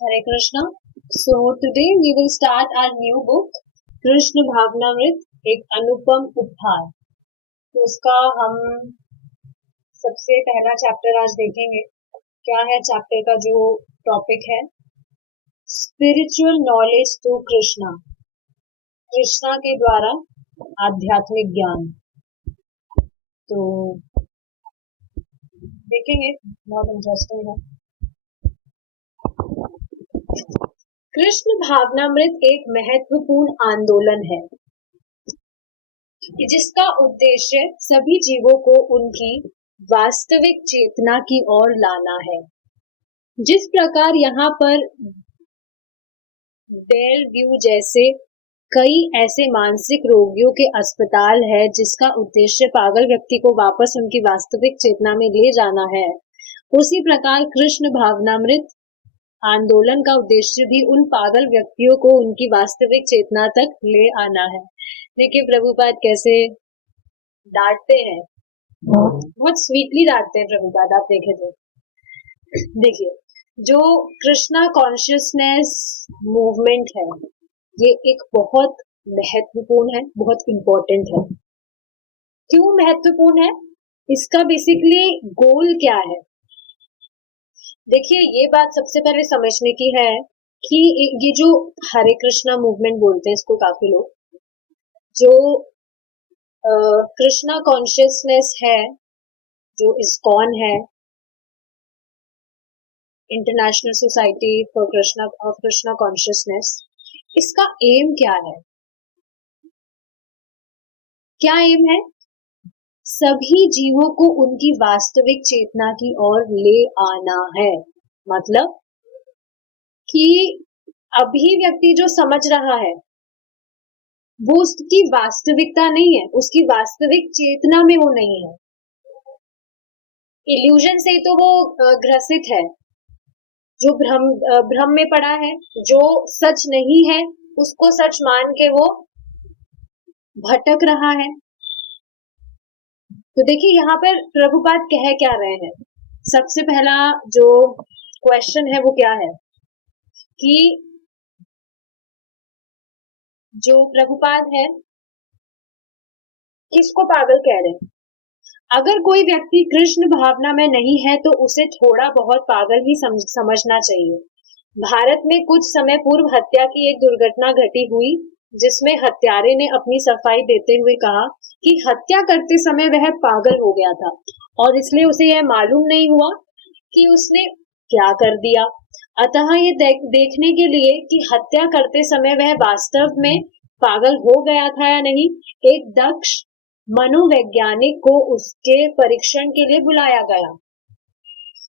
Hare Krishna. So today we will start our new book, Krishna भावनामृत एक अनुपम उपहार। तो उसका हम सबसे पहला चैप्टर आज देखेंगे। क्या है चैप्टर का जो टॉपिक है? Spiritual knowledge to Krishna, Krishna के द्वारा आध्यात्मिक ज्ञान। तो देखेंगे, बहुत इंटरेस्टिंग है। कृष्ण भावनामृत एक महत्वपूर्ण आंदोलन है जिसका उद्देश्य सभी जीवों को उनकी वास्तविक चेतना की ओर लाना है। जिस प्रकार यहाँ पर बेलव्यू जैसे कई ऐसे मानसिक रोगियों के अस्पताल है जिसका उद्देश्य पागल व्यक्ति को वापस उनकी वास्तविक चेतना में ले जाना है, उसी प्रकार कृष्ण भावनामृत आंदोलन का उद्देश्य भी उन पागल व्यक्तियों को उनकी वास्तविक चेतना तक ले आना है। देखिए प्रभुपाद कैसे डांटते हैं, बहुत स्वीटली डांटते हैं प्रभुपाद। आप देखे तो देखिए, जो कृष्णा कॉन्शियसनेस मूवमेंट है ये एक बहुत महत्वपूर्ण है, बहुत इम्पोर्टेंट है। क्यों महत्वपूर्ण है? इसका बेसिकली गोल क्या है? देखिए, ये बात सबसे पहले समझने की है कि ये जो हरे कृष्णा मूवमेंट बोलते हैं इसको काफी लोग, जो कृष्णा कॉन्शियसनेस है, जो इस्कॉन है, international society for Krishna consciousness, इसका एम क्या है? क्या एम है? सभी जीवों को उनकी वास्तविक चेतना की ओर ले आना है। मतलब कि अभी व्यक्ति जो समझ रहा है वो उसकी वास्तविकता नहीं है, उसकी वास्तविक चेतना में वो नहीं है। इल्यूजन से तो वो ग्रसित है, जो भ्रम में पड़ा है, जो सच नहीं है उसको सच मान के वो भटक रहा है। तो देखिए यहाँ पर प्रभुपाद कह क्या रहे हैं। सबसे पहला जो क्वेश्चन है वो क्या है कि जो प्रभुपाद है किसको पागल कह रहे हैं? अगर कोई व्यक्ति कृष्ण भावना में नहीं है तो उसे थोड़ा बहुत पागल ही समझना चाहिए। भारत में कुछ समय पूर्व हत्या की एक दुर्घटना घटी हुई जिसमें हत्यारे ने अपनी सफाई देते हुए कहा कि हत्या करते समय वह पागल हो गया था और इसलिए उसे यह मालूम नहीं हुआ कि उसने क्या कर दिया। अतः ये देखने के लिए कि हत्या करते समय वह वास्तव में पागल हो गया था या नहीं, एक दक्ष मनोवैज्ञानिक को उसके परीक्षण के लिए बुलाया गया।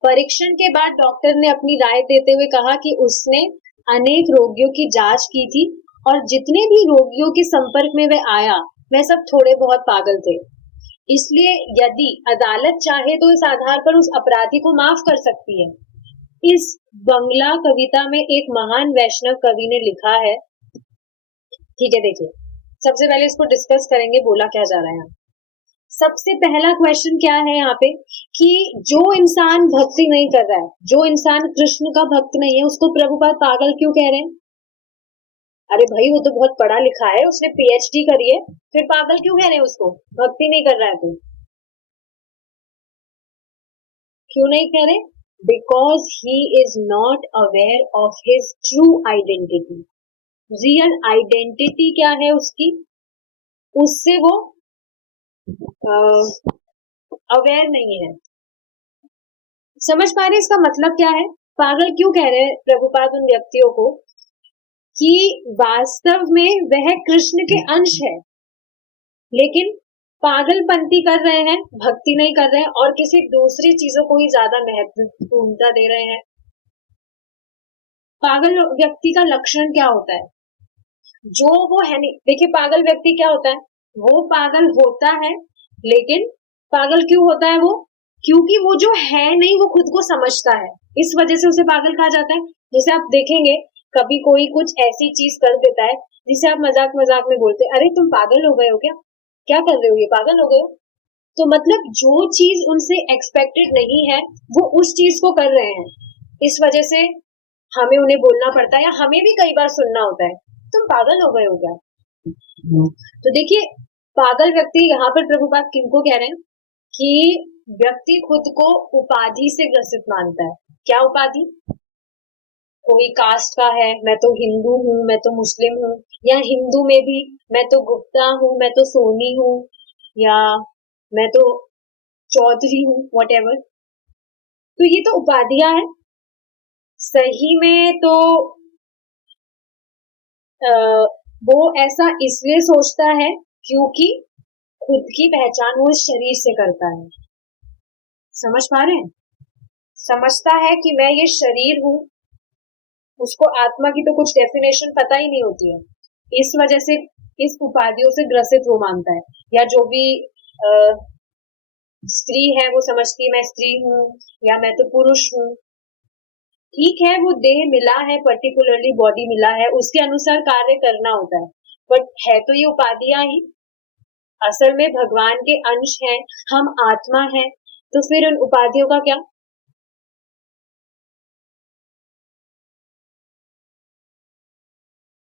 परीक्षण के बाद डॉक्टर ने अपनी राय देते हुए कहा कि उसने अनेक रोगियों की जांच की थी और जितने भी रोगियों के संपर्क में वह आया वह सब थोड़े बहुत पागल थे। इसलिए यदि अदालत चाहे तो इस आधार पर उस अपराधी को माफ कर सकती है। इस बंगला कविता में एक महान वैष्णव कवि ने लिखा है। ठीक है, देखिए सबसे पहले इसको डिस्कस करेंगे, बोला क्या जा रहा है। सबसे पहला क्वेश्चन क्या है यहाँ पे कि जो इंसान भक्ति नहीं कर रहा है, जो इंसान कृष्ण का भक्त नहीं है, उसको प्रभुपाद पागल क्यों कह रहे हैं? अरे भाई वो तो बहुत पढ़ा लिखा है, उसने पीएचडी करी है, फिर पागल क्यों कह रहे हैं उसको? भक्ति नहीं कर रहा है तो क्यों नहीं कह रहे? Because he is not aware of his true identity. Real identity क्या है उसकी, उससे वो अवेयर नहीं है। समझ पा रहे इसका मतलब क्या है? पागल क्यों कह रहे हैं प्रभुपाद उन व्यक्तियों को कि वास्तव में वह कृष्ण के अंश है, लेकिन पागलपंती कर रहे हैं, भक्ति नहीं कर रहे हैं और किसी दूसरी चीजों को ही ज्यादा महत्वपूर्णता दे रहे हैं। पागल व्यक्ति का लक्षण क्या होता है? जो वो है नहीं। देखिए पागल व्यक्ति क्या होता है, वो पागल होता है, लेकिन पागल क्यों होता है वो? क्योंकि वो जो है नहीं वो खुद को समझता है, इस वजह से उसे पागल कहा जाता है। जैसे आप देखेंगे कभी कोई कुछ ऐसी चीज कर देता है जिसे आप मजाक मजाक में बोलते हैं, अरे तुम पागल हो गए हो क्या कर रहे हो, ये पागल हो गए हो। तो मतलब जो चीज उनसे एक्सपेक्टेड नहीं है वो उस चीज को कर रहे हैं, इस वजह से हमें उन्हें बोलना पड़ता है या हमें भी कई बार सुनना होता है। तुम पागल हो गए हो क्या? तो देखिए, पागल व्यक्ति यहाँ पर प्रभुपाद किनको कह रहे हैं कि व्यक्ति खुद को उपाधि से ग्रसित मानता है। क्या उपाधि? कोई कास्ट का है, मैं तो हिंदू हूँ, मैं तो मुस्लिम हूँ, या हिंदू में भी मैं तो गुप्ता हूँ, मैं तो सोनी हूँ, या मैं तो चौधरी हूँ, whatever। तो ये तो उपाधियां हैं। सही में तो आ, वो ऐसा इसलिए सोचता है क्योंकि खुद की पहचान वो इस शरीर से करता है। समझ पा रहे हैं? समझता है कि मैं ये शरीर हूँ। उसको आत्मा की तो कुछ डेफिनेशन पता ही नहीं होती है। इस वजह से इस उपाधियों से ग्रसित वो मानता है। या जो भी स्त्री है वो समझती है मैं स्त्री हूँ या मैं तो पुरुष हूँ। ठीक है, वो देह मिला है, पर्टिकुलरली बॉडी मिला है, उसके अनुसार कार्य करना होता है, बट है तो ये उपाधियां ही। असल में भगवान के अंश हैं, हम आत्मा हैं, तो फिर उन उपाधियों का क्या?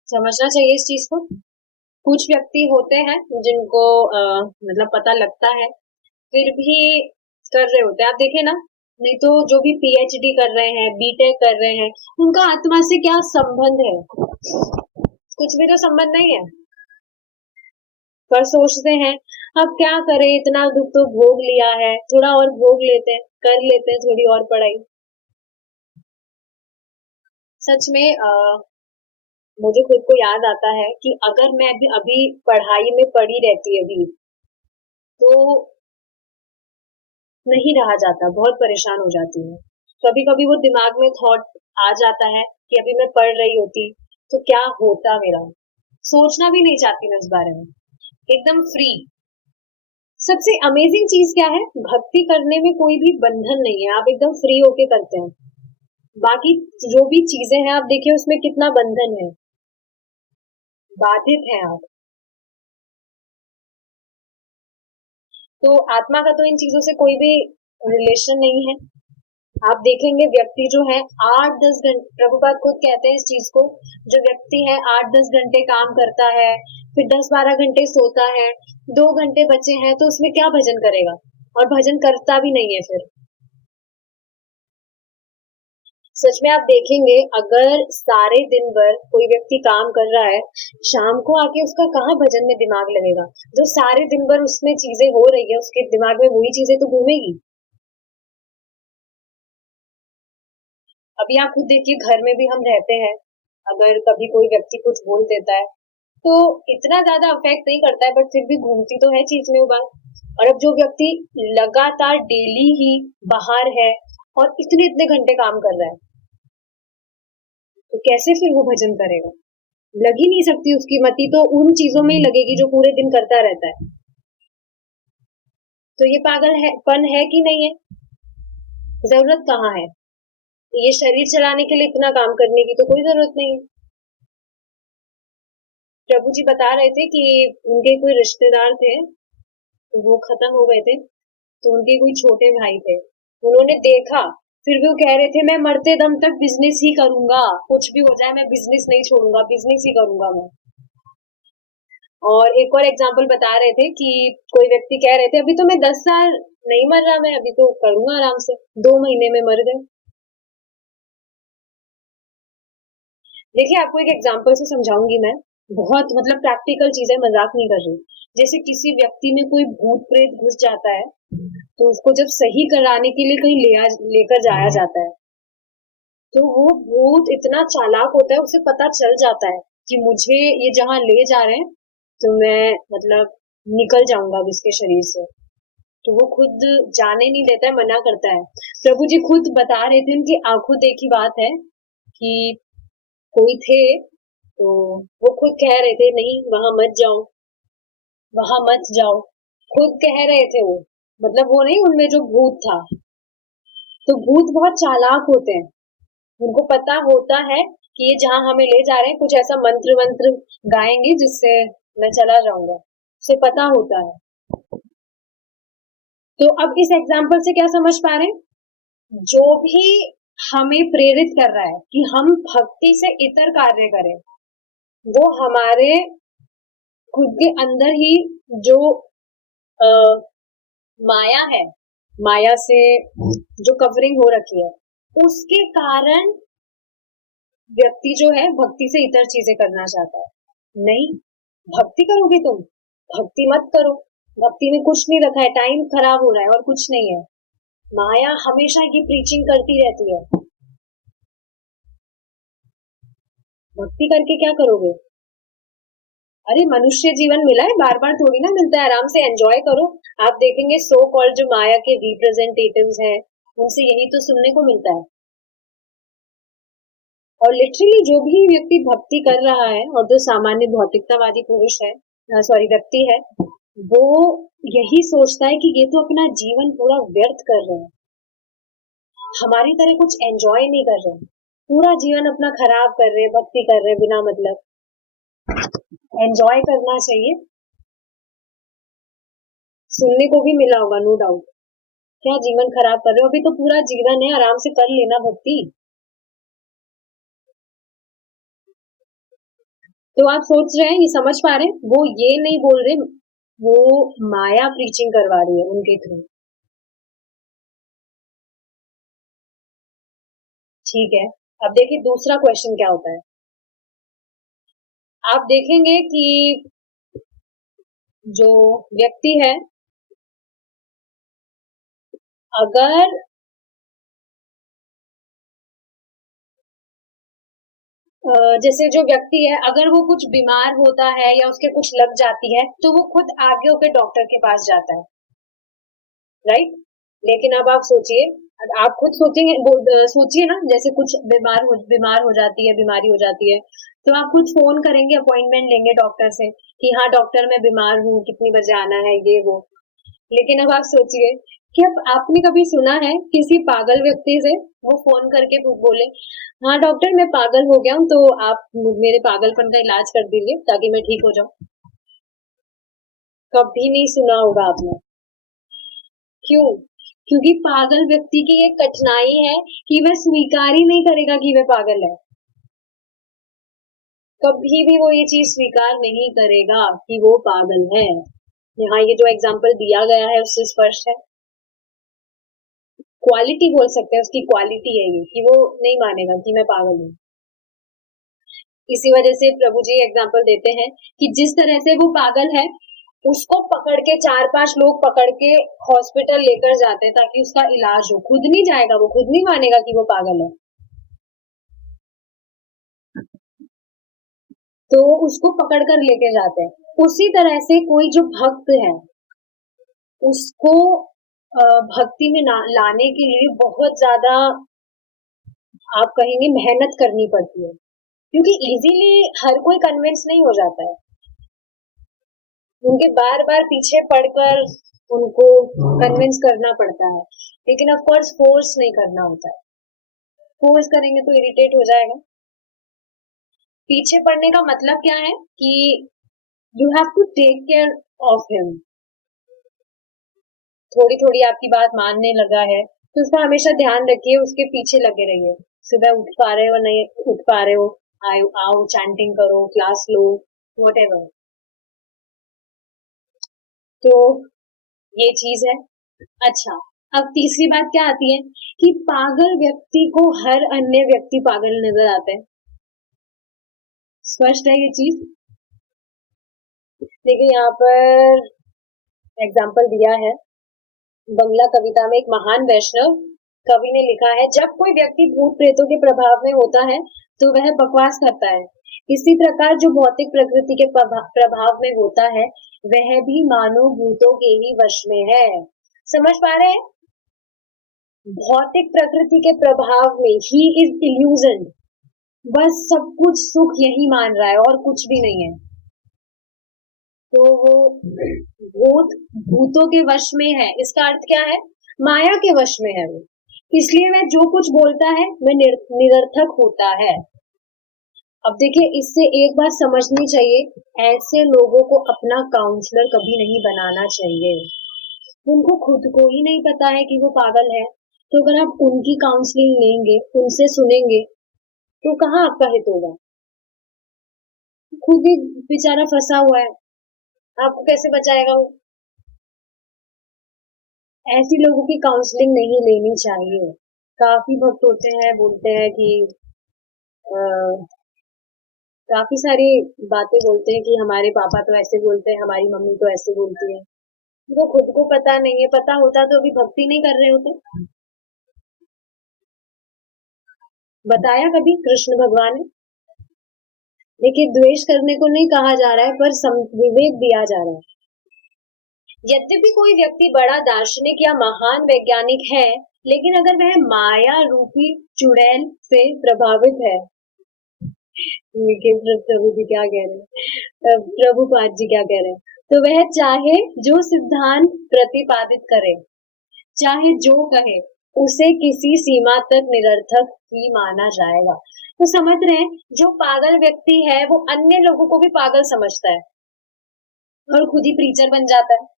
समझना चाहिए इस चीज को। कुछ व्यक्ति होते हैं जिनको मतलब पता लगता है, फिर भी कर रहे होते हैं। आप देखें ना, नहीं तो जो भी पीएचडी कर रहे हैं, बीटेक कर रहे हैं, उनका आत्मा से क्या संबंध है? कुछ भी तो संबंध नहीं है। पर सोचते हैं अब क्या करें, इतना दुख तो भोग लिया है, थोड़ा और भोग लेते हैं, कर लेते हैं थोड़ी और पढ़ाई। सच में मुझे खुद को याद आता है कि अगर मैं भी अभी पढ़ाई में पड़ी रहती अभी, तो नहीं रहा जाता, बहुत परेशान हो जाती हूँ। कभी कभी वो दिमाग में थॉट आ जाता है कि अभी मैं पढ़ रही होती तो क्या होता मेरा। सोचना भी नहीं चाहती मैं इस बारे में, एकदम फ्री। सबसे अमेजिंग चीज क्या है, भक्ति करने में कोई भी बंधन नहीं है, आप एकदम फ्री होके करते हैं। बाकी जो भी चीजें हैं आप देखिए उसमें कितना बंधन है, बाधित है आप। तो आत्मा का तो इन चीजों से कोई भी रिलेशन नहीं है। आप देखेंगे व्यक्ति जो है 8-10 घंटे, प्रभुपाद खुद कहते हैं इस चीज को, जो व्यक्ति है 8-10 घंटे काम करता है, फिर 10-12 घंटे सोता है, 2 घंटे बचे हैं तो उसमें क्या भजन करेगा? और भजन करता भी नहीं है फिर। सच में आप देखेंगे, अगर सारे दिन भर कोई व्यक्ति काम कर रहा है, शाम को आके उसका कहाँ भजन में दिमाग लगेगा? जो सारे दिन भर उसमें चीजें हो रही है उसके दिमाग में वही चीजें तो घूमेगी। अभी आप खुद देखिए, घर में भी हम रहते हैं, अगर कभी कोई व्यक्ति कुछ बोल देता है तो इतना ज्यादा अफेक्ट नहीं करता है, बट फिर भी घूमती तो है चीज में वो बात। और अब जो व्यक्ति लगातार डेली ही बाहर है और इतने इतने घंटे काम कर रहा है, तो कैसे फिर वो भजन करेगा? लग ही नहीं सकती, उसकी मति तो उन चीजों में ही लगेगी जो पूरे दिन करता रहता है। तो ये पागल है पन है कि नहीं है? जरूरत कहाँ है? ये शरीर चलाने के लिए इतना काम करने की तो कोई जरूरत नहीं है। प्रभु जी बता रहे थे कि उनके कोई रिश्तेदार थे, वो खत्म हो गए थे, तो उनके कोई छोटे भाई थे, उन्होंने देखा, फिर भी वो कह रहे थे मैं मरते दम तक बिजनेस ही करूंगा, कुछ भी हो जाए मैं बिजनेस नहीं छोड़ूंगा, बिजनेस ही करूंगा मैं। और एक और एग्जाम्पल बता रहे थे कि कोई व्यक्ति कह रहे थे अभी तो मैं 10 साल नहीं मर रहा, मैं अभी तो करूंगा आराम से, 2 महीने में मर गए। देखिए आपको एक एग्जाम्पल से समझाऊंगी मैं, बहुत मतलब प्रैक्टिकल चीज है, मजाक नहीं कर रही। जैसे किसी व्यक्ति में कोई भूत प्रेत घुस जाता है, तो उसको जब सही कराने के लिए कहीं लेकर जाया जाता है, तो वो भूत इतना चालाक होता है, उसे पता चल जाता है कि मुझे ये जहां ले जा रहे हैं तो मैं मतलब निकल जाऊंगा अब इसके शरीर से। तो वो खुद जाने नहीं देता है, मना करता है। प्रभु जी खुद बता रहे थे, उनकी आंखों देखी बात है कि कोई थे, तो वो खुद कह रहे थे नहीं वहां मत जाओ, वहां मत जाओ, खुद कह रहे थे वो। मतलब वो नहीं, उनमें जो भूत था। तो भूत बहुत चालाक होते हैं, उनको पता होता है कि ये जहां हमें ले जा रहे हैं कुछ ऐसा मंत्र मंत्र गाएंगे जिससे मैं चला जाऊंगा, उसे पता होता है। तो अब इस एग्जाम्पल से क्या समझ पा रहे हैं? जो भी हमें प्रेरित कर रहा है कि हम भक्ति से इतर कार्य करें। वो हमारे खुद के अंदर ही जो अ, माया है, माया से जो कवरिंग हो रखी है, उसके कारण व्यक्ति जो है भक्ति से इतर चीजें करना चाहता है। नहीं, भक्ति करोगे तुम, भक्ति मत करो। भक्ति में कुछ नहीं रखा है, टाइम खराब हो रहा है और कुछ नहीं है। माया हमेशा की प्रीचिंग करती रहती है। भक्ति करके क्या करोगे? अरे मनुष्य जीवन मिला है, बार बार थोड़ी ना मिलता है, आराम से एंजॉय करो। आप देखेंगे सो कॉल्ड जो माया के रिप्रेजेंटेटिव्स हैं, उनसे यही तो सुनने को मिलता है। और लिटरली जो भी व्यक्ति भक्ति कर रहा है और जो सामान्य भौतिकतावादी पुरुष है, सॉरी व्यक्ति है, वो यही सोचता है कि ये तो अपना जीवन पूरा व्यर्थ कर रहे हैं, हमारी तरह कुछ एंजॉय नहीं कर रहे हैं, पूरा जीवन अपना खराब कर रहे हैं, भक्ति कर रहे हैं बिना मतलब। एंजॉय करना चाहिए। सुनने को भी मिला होगा नो डाउट, क्या जीवन खराब कर रहे हो, अभी तो पूरा जीवन है, आराम से कर लेना भक्ति। तो आप सोच रहे हैं, ये समझ पा रहे हैं, वो ये नहीं बोल रहे, वो माया प्रीचिंग करवा रही है उनके थ्रू। ठीक है, अब देखिए दूसरा क्वेश्चन क्या होता है। आप देखेंगे कि जो व्यक्ति है, अगर जैसे जो व्यक्ति है, अगर वो कुछ बीमार होता है या उसके कुछ लग जाती है, तो वो खुद आगे होकर डॉक्टर के पास जाता है, राइट? लेकिन अब आप सोचिए, आप खुद सोचेंगे, सोचिए ना, जैसे कुछ बीमार हो जाती है, बीमारी हो जाती है, तो आप खुद फोन करेंगे, अपॉइंटमेंट लेंगे डॉक्टर से कि हाँ डॉक्टर मैं बीमार हूँ, कितनी बजे आना है, ये वो। लेकिन अब आप सोचिए कि अब आपने कभी सुना है किसी पागल व्यक्ति से वो फोन करके बोले, हाँ डॉक्टर मैं पागल हो गया हूँ, तो आप मेरे पागलपन का इलाज कर दीजिए ताकि मैं ठीक हो जाऊं। कभी नहीं सुना होगा आपने। क्यों? क्योंकि पागल व्यक्ति की एक कठिनाई है कि वह स्वीकार ही नहीं करेगा कि वह पागल है। कभी भी वो ये चीज स्वीकार नहीं करेगा कि वो पागल है। यहाँ ये जो एग्जाम्पल दिया गया है उससे स्पष्ट है। क्वालिटी बोल सकते हैं, उसकी क्वालिटी है ये कि वो नहीं मानेगा कि मैं पागल हूँ। इसी वजह से प्रभु जी एग्जाम्पल देते हैं कि जिस तरह से वो पागल है, उसको पकड़ के 4-5 लोग पकड़ के हॉस्पिटल लेकर जाते हैं ताकि उसका इलाज हो, खुद नहीं जाएगा, वो खुद नहीं मानेगा कि वो पागल है, तो उसको पकड़ कर लेके जाते हैं। उसी तरह से कोई जो भक्त है, उसको भक्ति में लाने के लिए बहुत ज्यादा, आप कहेंगे, मेहनत करनी पड़ती है, क्योंकि इजीली हर कोई कन्विंस नहीं हो जाता है। उनके बार बार पीछे पड़कर उनको कन्विंस करना पड़ता है, लेकिन ऑफ कोर्स फोर्स नहीं करना होता है। फोर्स करेंगे तो इरिटेट हो जाएगा। पीछे पड़ने का मतलब क्या है कि you have to take care of him. थोड़ी थोड़ी आपकी बात मानने लगा है तो उसका हमेशा ध्यान रखिए, उसके पीछे लगे रहिए। सुबह उठ पा रहे हो नहीं उठ पा रहे हो, आओ आओ चैंटिंग करो, क्लास लो, वॉटेवर। तो ये चीज है। अच्छा, अब तीसरी बात क्या आती है कि पागल व्यक्ति को हर अन्य व्यक्ति पागल नजर आते हैं। स्पष्ट है ये चीज। देखिए यहाँ पर एग्जाम्पल दिया है, बंगला कविता में एक महान वैष्णव कवि ने लिखा है, जब कोई व्यक्ति भूत प्रेतों के प्रभाव में होता है तो वह बकवास करता है, इसी प्रकार जो भौतिक प्रकृति के प्रभाव में होता है वह भी मानो भूतों के ही वश में है। समझ पा रहे हैं? भौतिक प्रकृति के प्रभाव में ही इज इल्यूजन, बस सब कुछ सुख यही मान रहा है और कुछ भी नहीं है। तो वो भूत भूतों के वश में है, इसका अर्थ क्या है? माया के वश में है वो, इसलिए वह जो कुछ बोलता है वह निरर्थक होता है। अब देखिए, इससे एक बात समझनी चाहिए, ऐसे लोगों को अपना काउंसलर कभी नहीं बनाना चाहिए। उनको खुद को ही नहीं पता है कि वो पागल है, तो अगर आप उनकी काउंसलिंग लेंगे, उनसे सुनेंगे, तो कहाँ आपका हित होगा? खुद ही बेचारा फंसा हुआ है, आपको कैसे बचाएगा वो? ऐसी लोगों की काउंसलिंग नहीं लेनी चाहिए। काफी भक्त होते हैं, बोलते हैं कि काफी सारी बातें बोलते हैं कि हमारे पापा तो ऐसे बोलते हैं, हमारी मम्मी तो ऐसे बोलती है। वो खुद को पता नहीं है, पता होता तो अभी भक्ति नहीं कर रहे होते। बताया कभी कृष्ण भगवान ने? देखिए, द्वेष करने को नहीं कहा जा रहा है, पर विवेक दिया जा रहा है। यद्यपि कोई व्यक्ति बड़ा दार्शनिक या महान वैज्ञानिक है, लेकिन अगर वह माया रूपी चुड़ैल से प्रभावित है, प्रभु जी क्या कह रहे हैं, प्रभुपाद जी क्या कह रहे हैं, तो वह चाहे जो सिद्धांत प्रतिपादित करे, चाहे जो कहे, उसे किसी सीमा तक निरर्थक ही माना जाएगा। तो समझ रहे हैं, जो पागल व्यक्ति है वो अन्य लोगों को भी पागल समझता है और खुद ही प्रीचर बन जाता है।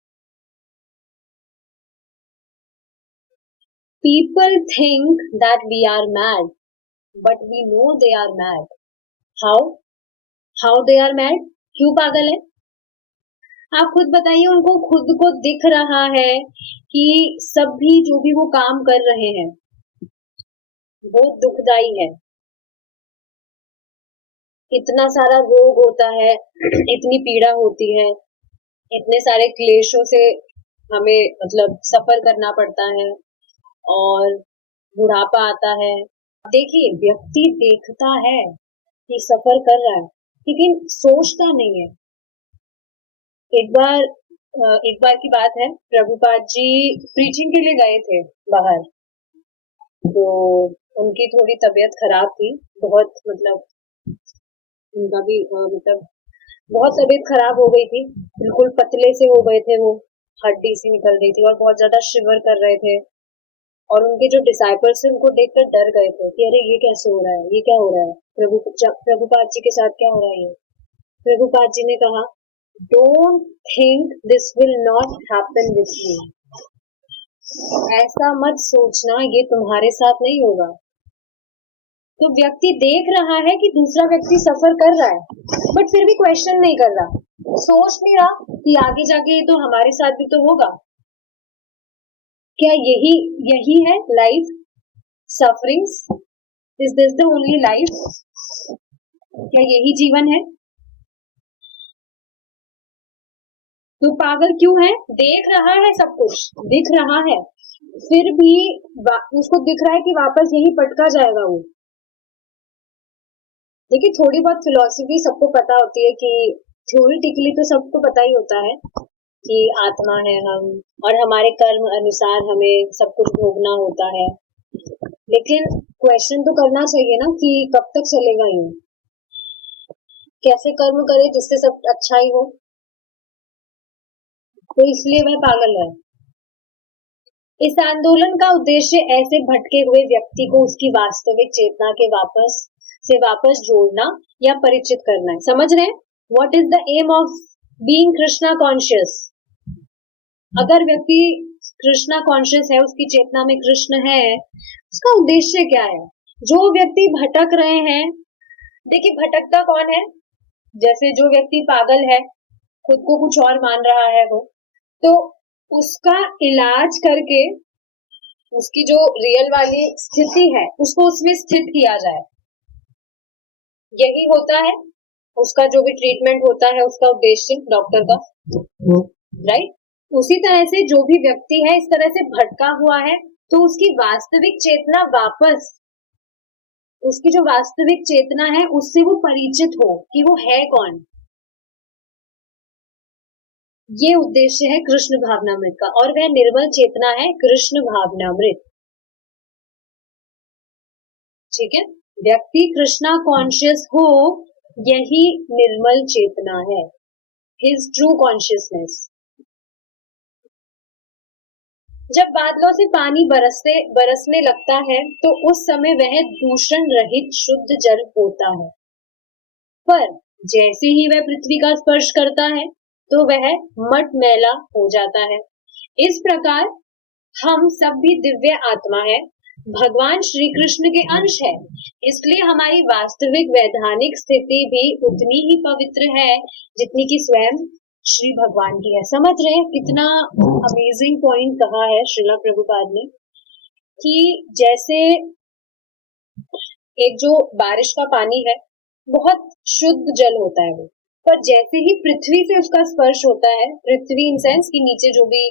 People think that we are mad, but we know they are mad. How? How they are mad? क्यों पागल है? आप खुद बताइए, उनको खुद को दिख रहा है कि सभी जो भी वो काम कर रहे हैं वो दुखदाई है, इतना सारा रोग होता है, इतनी पीड़ा होती है, इतने सारे क्लेशों से हमें मतलब सफर करना पड़ता है और बुढ़ापा आता है। देखिए, व्यक्ति देखता है कि सफर कर रहा है, लेकिन सोचता नहीं है। एक बार की बात है, प्रभुपाद जी प्रीचिंग के लिए गए थे बाहर, तो उनकी थोड़ी तबीयत खराब थी, बहुत मतलब उनका भी मतलब बहुत तबीयत खराब हो गई थी, बिल्कुल पतले से हो गए थे वो, हड्डी सी निकल रही थी और बहुत ज्यादा शिवर कर रहे थे। और उनके जो डिसाइपल्स थे उनको देखकर डर गए थे कि अरे ये कैसे हो रहा है, ये क्या हो रहा है, प्रभुपाद जी के साथ क्या हो रहा है ये। प्रभुपाद जी ने कहा, don't think this will not happen with you. ऐसा मत सोचना ये तुम्हारे साथ नहीं होगा। तो व्यक्ति देख रहा है कि दूसरा व्यक्ति सफर कर रहा है, बट फिर भी क्वेश्चन नहीं कर रहा, सोच नहीं रहा कि आगे जाके ये तो हमारे साथ भी तो होगा। क्या यही है life? Sufferings? Is this the only life? क्या यही जीवन है? तो पागल क्यों है? देख रहा है, सब कुछ दिख रहा है, फिर भी उसको दिख रहा है कि वापस यही पटका जाएगा वो। देखिए, थोड़ी बहुत फिलॉसफी सबको पता होती है कि थ्योरेटिकली तो सबको पता ही होता है कि आत्मा है हम, और हमारे कर्म अनुसार हमें सब कुछ भोगना होता है। लेकिन क्वेश्चन तो करना चाहिए ना कि कब तक चलेगा ये, कैसे कर्म करे जिससे सब अच्छा ही हो। तो इसलिए वह पागल है। इस आंदोलन का उद्देश्य ऐसे भटके हुए व्यक्ति को उसकी वास्तविक चेतना के वापस जोड़ना या परिचित करना है। समझ रहे हैं? What is the aim of being Krishna conscious? अगर व्यक्ति कृष्णा कॉन्शियस है, उसकी चेतना में कृष्ण है, उसका उद्देश्य क्या है? जो व्यक्ति भटक रहे हैं, देखिए भटकता कौन है? जैसे जो व्यक्ति पागल है, खुद को कुछ और मान रहा है वो, तो उसका इलाज करके उसकी जो रियल वाली स्थिति है उसको उसमें स्थित किया जाए, यही होता है उसका जो भी ट्रीटमेंट होता है, उसका उद्देश्य डॉक्टर का, राइट? उसी तरह से जो भी व्यक्ति है इस तरह से भटका हुआ है, तो उसकी वास्तविक चेतना वापस, उसकी जो वास्तविक चेतना है उससे वो परिचित हो कि वो है कौन। ये उद्देश्य है कृष्ण भावनामृत का, और वह निर्मल चेतना है कृष्ण भावनामृत। ठीक है, व्यक्ति कृष्णा कॉन्शियस हो, यही निर्मल चेतना है, हिज ट्रू कॉन्शियसनेस। जब बादलों से पानी बरसने लगता है तो उस समय वह दूषण रहित शुद्ध जल होता है, पर जैसे ही वह पृथ्वी का स्पर्श करता है तो वह मटमैला हो जाता है। इस प्रकार हम सब भी दिव्य आत्मा है, भगवान श्री कृष्ण के अंश है, इसलिए हमारी वास्तविक वैधानिक स्थिति भी उतनी ही पवित्र है जितनी कि स्वयं श्री भगवान की है। समझ रहे हैं कितना अमेजिंग पॉइंट कहा है श्रीला प्रभुपाद ने, कि जैसे एक जो बारिश का पानी है बहुत शुद्ध जल होता है वो, पर जैसे ही पृथ्वी से उसका स्पर्श होता है, पृथ्वी इन सेंस कि नीचे जो भी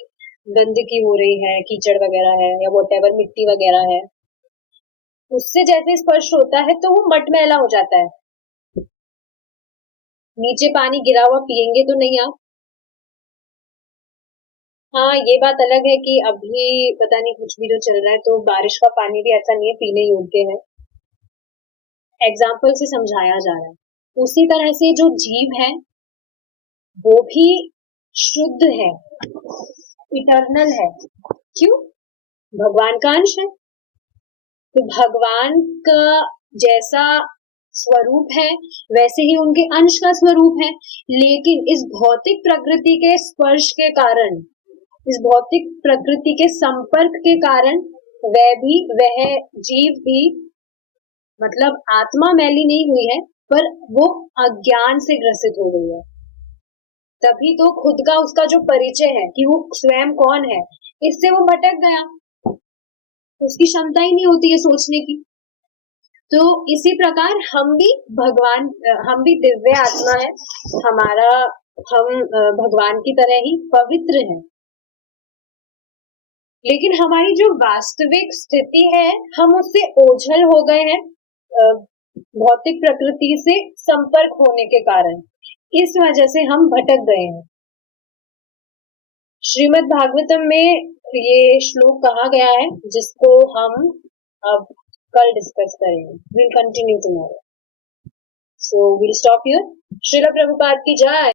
गंदगी हो रही है, कीचड़ वगैरह है या वॉटेवर मिट्टी वगैरह है, उससे जैसे स्पर्श होता है तो वो मटमैला हो जाता है। नीचे पानी गिरा हुआ पिएंगे तो नहीं आप। हाँ, ये बात अलग है कि अभी पता नहीं कुछ भी जो चल रहा है, तो बारिश का पानी भी ऐसा नहीं है पीने योग्य है, एग्जाम्पल से समझाया जा रहा है। उसी तरह से जो जीव है वो भी शुद्ध है, इटर्नल है। क्यों? भगवान का अंश है, तो भगवान का जैसा स्वरूप है वैसे ही उनके अंश का स्वरूप है, लेकिन इस भौतिक प्रकृति के स्पर्श के कारण, इस भौतिक प्रकृति के संपर्क के कारण वह जीव भी, मतलब आत्मा मैली नहीं हुई है पर वो अज्ञान से ग्रसित हो गई है। तभी तो खुद का उसका जो परिचय है कि वो स्वयं कौन है, इससे वो भटक गया, उसकी क्षमता ही नहीं होती है सोचने की। तो इसी प्रकार हम भी दिव्य आत्मा है, हम भगवान की तरह ही पवित्र हैं, लेकिन हमारी जो वास्तविक स्थिति है हम उससे ओझल हो गए हैं भौतिक प्रकृति से संपर्क होने के कारण, इस वजह से हम भटक गए हैं। श्रीमद् भागवतम में ये श्लोक कहा गया है जिसको हम अब कल डिस्कस करेंगे। Will continue tomorrow, so will stop here. Srila Prabhupada की जय।